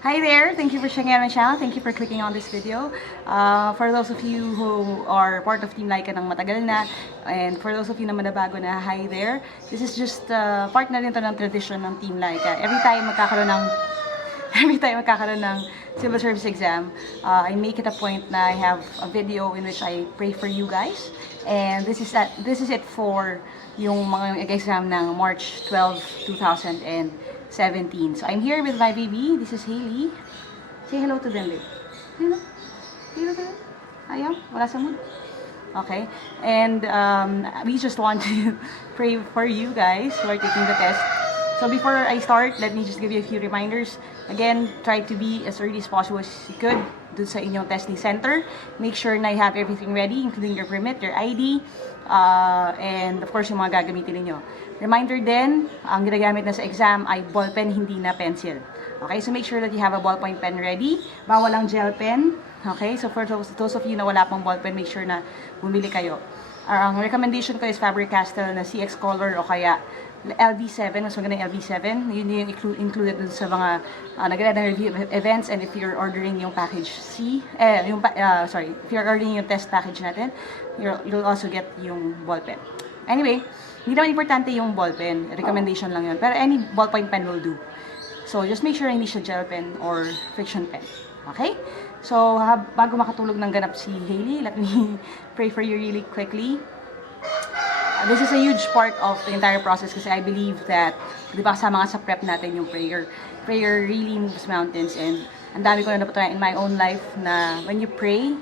Hi there! Thank you for checking out my channel. Thank you for clicking on this video. For those of you who are part of Team Laika ng matagal na, and for those of you naman na bago na, hi there. This is just part na rin to ng tradition ng Team Laika. Every time magkakaroon ng civil service exam, I make it a point na I have a video in which I pray for you guys. And this is it for yung mga exam ng March 12, 2017. So I'm here with my baby. This is Hailey. Say hello to them, babe. Hello. Hello to them. Ayaw? Wala sa mood? Okay. And we just want to pray for you guys who are taking the test. So before I start, let me just give you a few reminders. Again, try to be as early as possible as you could dun sa inyong testing center. Make sure na you have everything ready, including your permit, your ID, and of course yung mga gagamitin ninyo. Reminder din, ang ginagamit na sa exam ay ballpen, hindi na pencil. Okay, so make sure that you have a ballpoint pen ready. Bawal ang gel pen. Okay, so for those of you na wala pang ballpen, make sure na bumili kayo. Ang recommendation ko is Faber-Castell na CX Color o kaya LV7, mas maganda yung LV7. Yun yung included dun sa mga nag-read review events, and if you're ordering yung package C, if you're ordering yung test package natin, you'll also get yung ballpen. Anyway, hindi naman importante yung ballpen, recommendation lang yun, pero any ballpoint pen will do. So just make sure hindi siya gel pen or friction pen. Okay? So bago makatulog ng ganap si Hailey, let me pray for you really quickly. This is a huge part of the entire process kasi I believe that, di ba kasama nga sa prep natin yung prayer. Prayer really moves mountains, and ang dami ko na napatunayan in my own life na when you pray,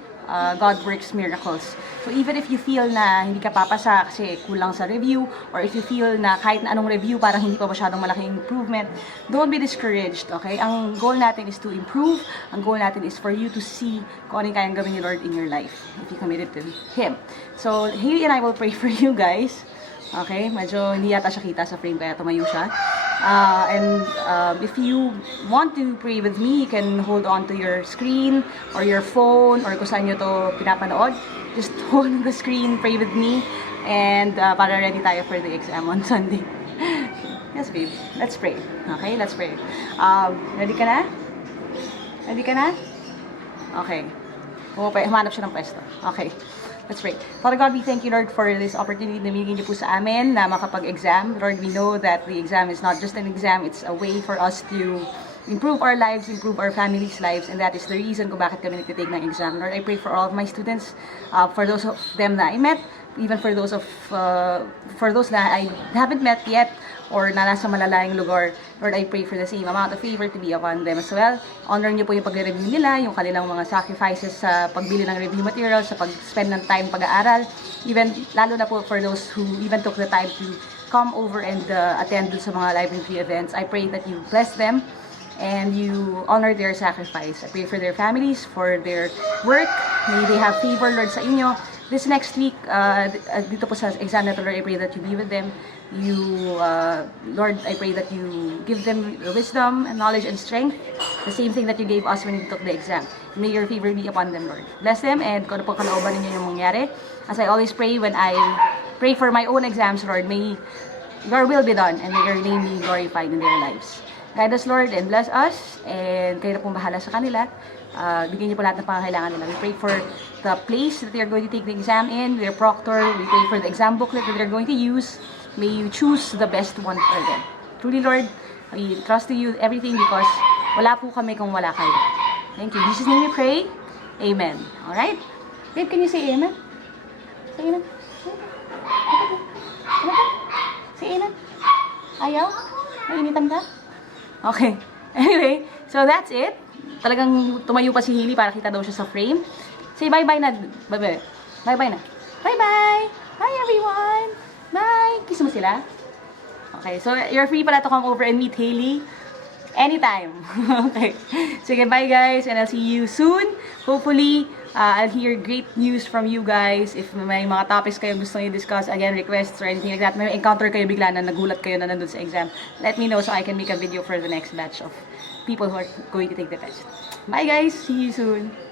God works miracles. So even if you feel na hindi ka papasa kasi kulang sa review, or if you feel na kahit na anong review parang hindi pa masyadong malaking improvement, don't be discouraged, okay? Ang goal natin is to improve. Ang goal natin is for you to see kung ano yung kayang gawin ni Lord in your life if you committed to Him. So Hailey and I will pray for you guys. Okay? Medyo hindi yata siya kita sa frame kaya tumayo siya. If you want to pray with me, you can hold on to your screen or your phone or kung saan nyo to pinapanood. Just hold the screen, pray with me, and para ready tayo for the exam on Sunday. Yes, babe. Let's pray. Okay? Let's pray. Ready ka na? Ready ka na? Okay. Humanap siya ng pwesto. Okay. Let's pray. Father God, we thank you, Lord, for this opportunity na binigyan niyo po sa amin na makapag-exam. Lord, we know that the exam is not just an exam, it's a way for us to improve our lives, improve our families' lives, and that is the reason kung bakit kami nagtitake ng exam. Lord, I pray for all of my students, for those of them na I met, even for those that I haven't met yet, or na nasa malalayang lugar. Lord, I pray for the same amount of favor to be upon them as well. Honor niyo po yung pag-review nila, yung kanilang mga sacrifices sa pagbili ng review materials, sa pag-spend ng time pag-aaral, even, lalo na po for those who even took the time to come over and attend sa mga live review events. I pray that you bless them and you honor their sacrifice. I pray for their families, for their work. May they have favor, Lord, sa inyo. This next week, dito po sa exam na to, Lord, I pray that you be with them. Lord, I pray that you give them wisdom and knowledge and strength. The same thing that you gave us when we took the exam. May your favor be upon them, Lord. Bless them, and kung ano po kalooban ninyo yung mangyari. As I always pray when I pray for my own exams, Lord, may your will be done and may your name be glorified in their lives. Guide us, Lord, and bless us, and kayo na pong bahala sa kanila. Bigyan niyo po lahat ng pangangailangan nila. We pray for the place that they are going to take the exam in, their proctor. We pray for the exam booklet that they're going to use. May you choose the best one for them. Truly, Lord, we trust to you everything because wala po kami kung wala kayo. Thank you. In Jesus' name we pray. Amen. Alright? Babe, can you say amen? Say amen. Say amen. Ayaw? Mainitan ka? Okay. Anyway, so that's it. Talagang tumayo pa si Hailey para kita daw siya sa frame. Say bye-bye na. Bye-bye. Bye-bye na. Bye-bye. Bye everyone. Bye. Kiss mo sila. Okay, so you're free pala to come over and meet Hailey anytime. Okay. Sige, bye guys, and I'll see you soon. Hopefully, I'll hear great news from you guys. If may mga topics kayo gusto nyo discuss, again, requests or anything like that, may encounter kayo bigla na nagulat kayo na nandun sa exam, let me know so I can make a video for the next batch of people who are going to take the test. Bye guys! See you soon!